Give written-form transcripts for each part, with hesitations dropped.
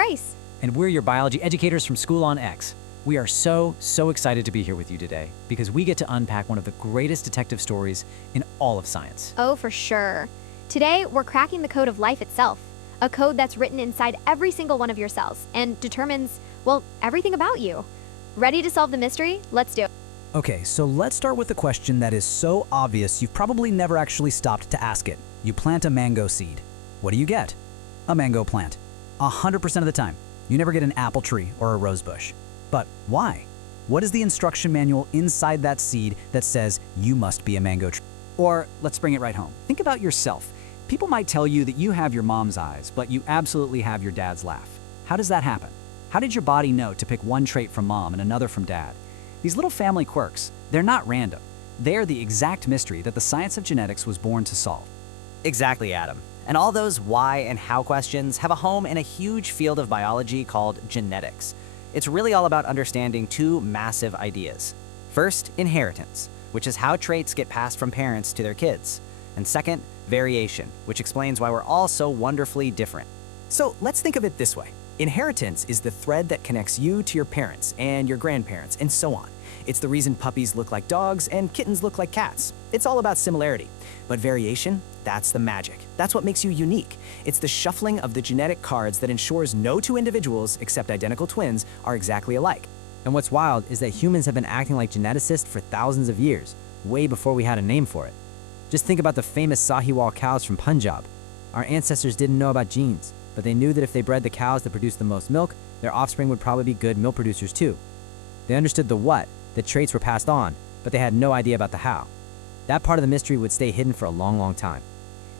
Grace. And we're your biology educators from SchoolOnX. We are so excited to be here with you today because we get to unpack one of the greatest detective stories in all of science. Oh, for sure. Today, we're cracking the code of life itself, a code that's written inside every single one of your cells and determines, well, everything about you. Ready to solve the mystery? Let's do it. Okay, so let's start with a question that is so obvious you've probably never actually stopped to ask it. You plant a mango seed. What do you get? A mango plant. 100% of the time. You never get an apple tree or a rose bush. But why? What is the instruction manual inside that seed that says you must be a mango tree? Or let's bring it right home. Think about yourself. People might tell you that you have your mom's eyes, but you absolutely have your dad's laugh. How does that happen? How did your body know to pick one trait from mom and another from dad? These little family quirks, they're not random. They're the exact mystery that the science of genetics was born to solve. Exactly, Adam. And all those why and how questions have a home in a huge field of biology called genetics. It's really all about understanding two massive ideas. First, inheritance, which is how traits get passed from parents to their kids. And second, variation, which explains why we're all so wonderfully different. So let's think of it this way. Inheritance is the thread that connects you to your parents and your grandparents and so on. It's the reason puppies look like dogs and kittens look like cats. It's all about similarity. But variation, that's the magic. That's what makes you unique. It's the shuffling of the genetic cards that ensures no two individuals, except identical twins, are exactly alike. And what's wild is that humans have been acting like geneticists for thousands of years, way before we had a name for it. Just think about the famous Sahiwal cows from Punjab. Our ancestors didn't know about genes, but they knew that if they bred the cows that produced the most milk, their offspring would probably be good milk producers too. They understood the what, that traits were passed on, but they had no idea about the how. That part of the mystery would stay hidden for a long time.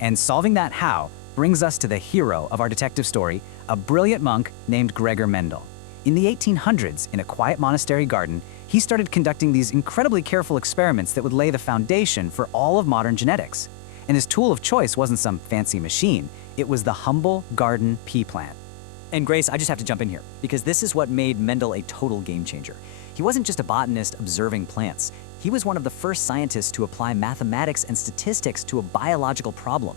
And solving that how brings us to the hero of our detective story, a brilliant monk named Gregor Mendel. In the 1800s, in a quiet monastery garden, he started conducting these incredibly careful experiments that would lay the foundation for all of modern genetics. And his tool of choice wasn't some fancy machine, it was the humble garden pea plant. And Grace, I just have to jump in here, because this is what made Mendel a total game changer. He wasn't just a botanist observing plants. He was one of the first scientists to apply mathematics and statistics to a biological problem.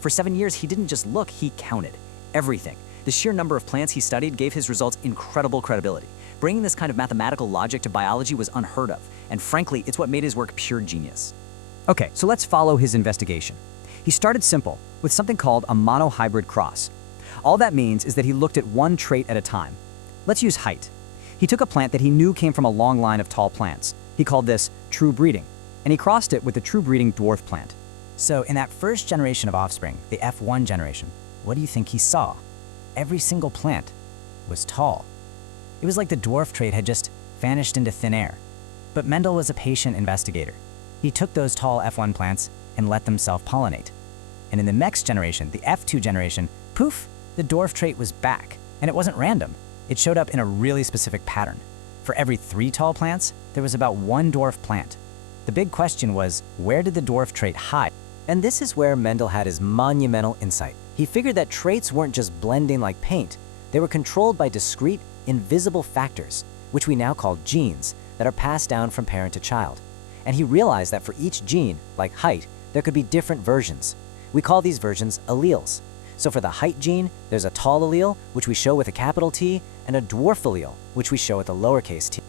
For 7 years, he didn't just look, he counted everything. The sheer number of plants he studied gave his results incredible credibility. Bringing this kind of mathematical logic to biology was unheard of, and frankly, it's what made his work pure genius. Okay, so let's follow his investigation. He started simple, with something called a monohybrid cross. All that means is that he looked at one trait at a time. Let's use height. He took a plant that he knew came from a long line of tall plants. He called this true breeding, and he crossed it with the true breeding dwarf plant. So in that first generation of offspring, the F1 generation, what do you think he saw? Every single plant was tall. It was like the dwarf trait had just vanished into thin air. But Mendel was a patient investigator. He took those tall F1 plants and let them self-pollinate. And in the next generation, the F2 generation, poof, the dwarf trait was back. And it wasn't random. It showed up in a really specific pattern. For every 3 tall plants, there was about 1 dwarf plant. The big question was, where did the dwarf trait hide? And this is where Mendel had his monumental insight. He figured that traits weren't just blending like paint. They were controlled by discrete, invisible factors, which we now call genes, that are passed down from parent to child. And he realized that for each gene, like height, there could be different versions. We call these versions alleles. So for the height gene, there's a tall allele, which we show with a capital T, and a dwarf allele, which we show with a lowercase t.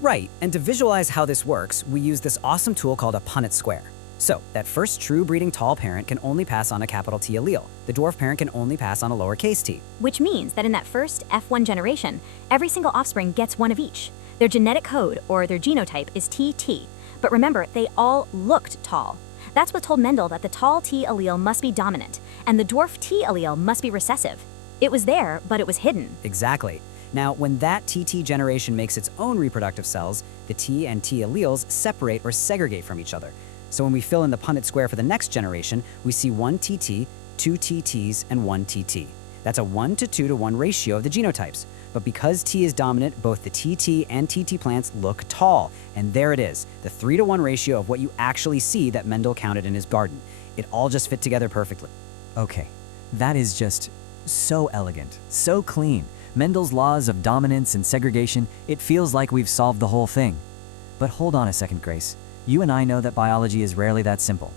Right, and to visualize how this works, we use this awesome tool called a Punnett square. So, that first true breeding tall parent can only pass on a capital T allele. The dwarf parent can only pass on a lowercase t. Which means that in that first F1 generation, every single offspring gets one of each. Their genetic code, or their genotype, is TT. But remember, they all looked tall. That's what told Mendel that the tall T allele must be dominant, and the dwarf T allele must be recessive. It was there, but it was hidden. Exactly. Now, when that TT generation makes its own reproductive cells, the T and T alleles separate or segregate from each other. So when we fill in the Punnett square for the next generation, we see 1 TT, 2 TTs, and 1 TT. That's a 1 to 2 to 1 ratio of the genotypes. But because T is dominant, both the TT and TT plants look tall. And there it is, the 3 to 1 ratio of what you actually see that Mendel counted in his garden. It all just fit together perfectly. Okay, that is just so elegant, so clean. Mendel's laws of dominance and segregation, it feels like we've solved the whole thing. But hold on a second, Grace. You and I know that biology is rarely that simple.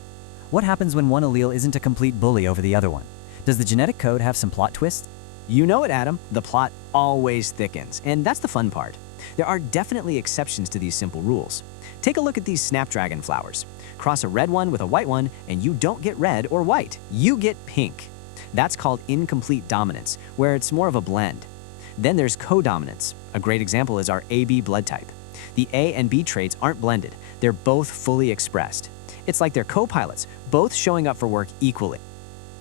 What happens when one allele isn't a complete bully over the other one? Does the genetic code have some plot twists? You know it, Adam. The plot always thickens, and that's the fun part. There are definitely exceptions to these simple rules. Take a look at these snapdragon flowers. Cross a red one with a white one, and you don't get red or white. You get pink. That's called incomplete dominance, where it's more of a blend. Then there's codominance. A great example is our AB blood type. The A and B traits aren't blended. They're both fully expressed. It's like they're co-pilots, both showing up for work equally.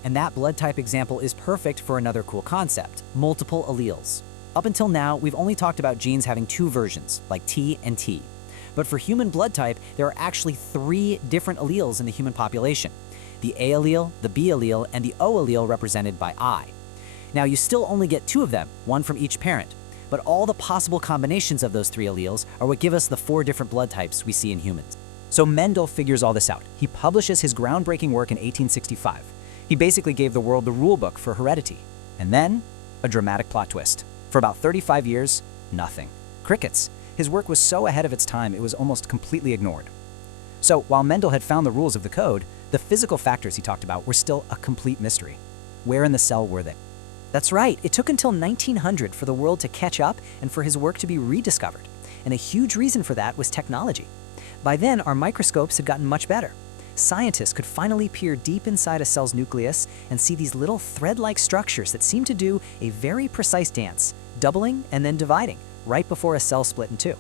And that blood type example is perfect for another cool concept, multiple alleles. Up until now, we've only talked about genes having two versions, like T and T. But for human blood type, there are actually 3 different alleles in the human population. The A allele, the B allele, and the O allele represented by I. Now, you still only get 2 of them, one from each parent. But all the possible combinations of those 3 alleles are what give us the 4 different blood types we see in humans. So Mendel figures all this out. He publishes his groundbreaking work in 1865. He basically gave the world the rule book for heredity. And then, a dramatic plot twist. For about 35 years, nothing. Crickets. His work was so ahead of its time, it was almost completely ignored. So while Mendel had found the rules of the code, the physical factors he talked about were still a complete mystery. Where in the cell were they? That's right, it took until 1900 for the world to catch up and for his work to be rediscovered. And a huge reason for that was technology. By then, our microscopes had gotten much better. Scientists could finally peer deep inside a cell's nucleus and see these little thread-like structures that seem to do a very precise dance, doubling and then dividing, right before a cell split in 2.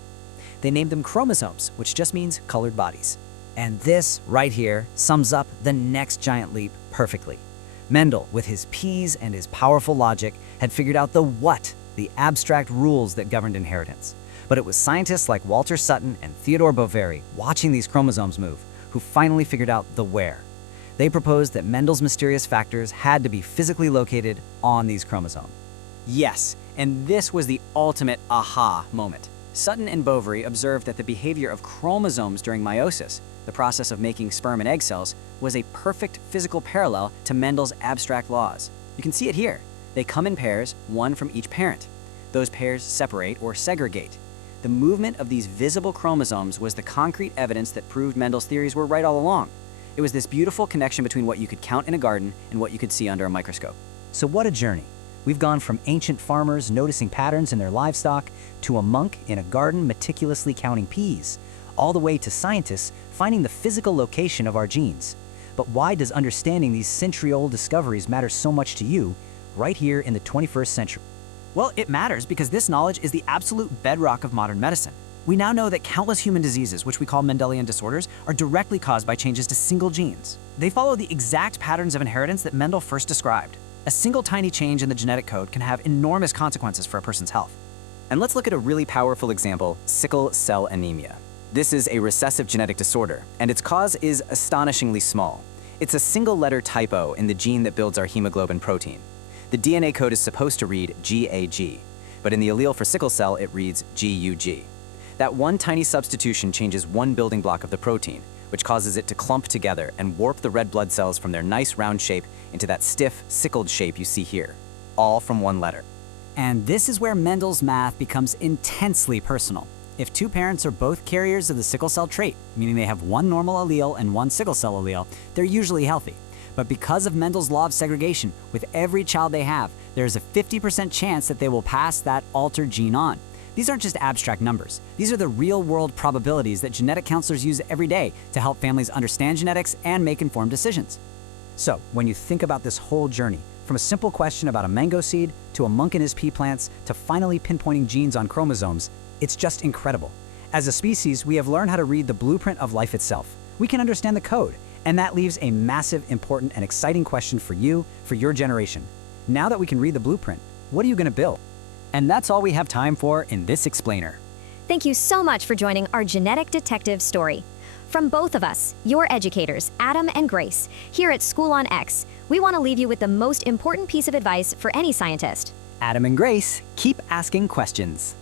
They named them chromosomes, which just means colored bodies. And this, right here, sums up the next giant leap perfectly. Mendel, with his P's and his powerful logic, had figured out the what, the abstract rules that governed inheritance. But it was scientists like Walter Sutton and Theodore Boveri, watching these chromosomes move, who finally figured out the where. They proposed that Mendel's mysterious factors had to be physically located on these chromosomes. Yes, and this was the ultimate aha moment. Sutton and Boveri observed that the behavior of chromosomes during meiosis, the process of making sperm and egg cells, was a perfect physical parallel to Mendel's abstract laws. You can see it here. They come in pairs, one from each parent. Those pairs separate or segregate. The movement of these visible chromosomes was the concrete evidence that proved Mendel's theories were right all along. It was this beautiful connection between what you could count in a garden and what you could see under a microscope. So what a journey. We've gone from ancient farmers noticing patterns in their livestock to a monk in a garden meticulously counting peas, all the way to scientists finding the physical location of our genes. But why does understanding these century-old discoveries matter so much to you right here in the 21st century? Well, it matters because this knowledge is the absolute bedrock of modern medicine. We now know that countless human diseases, which we call Mendelian disorders, are directly caused by changes to single genes. They follow the exact patterns of inheritance that Mendel first described. A single tiny change in the genetic code can have enormous consequences for a person's health. And let's look at a really powerful example, sickle cell anemia. This is a recessive genetic disorder, and its cause is astonishingly small. It's a single-letter typo in the gene that builds our hemoglobin protein. The DNA code is supposed to read GAG, but in the allele for sickle cell, it reads GUG. That one tiny substitution changes one building block of the protein, which causes it to clump together and warp the red blood cells from their nice round shape into that stiff, sickled shape you see here, all from one letter. And this is where Mendel's math becomes intensely personal. If 2 parents are both carriers of the sickle cell trait, meaning they have one normal allele and one sickle cell allele, they're usually healthy. But because of Mendel's law of segregation, with every child they have, there's a 50% chance that they will pass that altered gene on. These aren't just abstract numbers. These are the real-world probabilities that genetic counselors use every day to help families understand genetics and make informed decisions. So, when you think about this whole journey, from a simple question about a mango seed, to a monk and his pea plants, to finally pinpointing genes on chromosomes, it's just incredible. As a species, we have learned how to read the blueprint of life itself. We can understand the code, and that leaves a massive, important, and exciting question for you, for your generation. Now that we can read the blueprint, what are you going to build? And that's all we have time for in this explainer. Thank you so much for joining our genetic detective story. From both of us, your educators, Adam and Grace, here at SchoolOnX, we want to leave you with the most important piece of advice for any scientist. Adam and Grace, keep asking questions.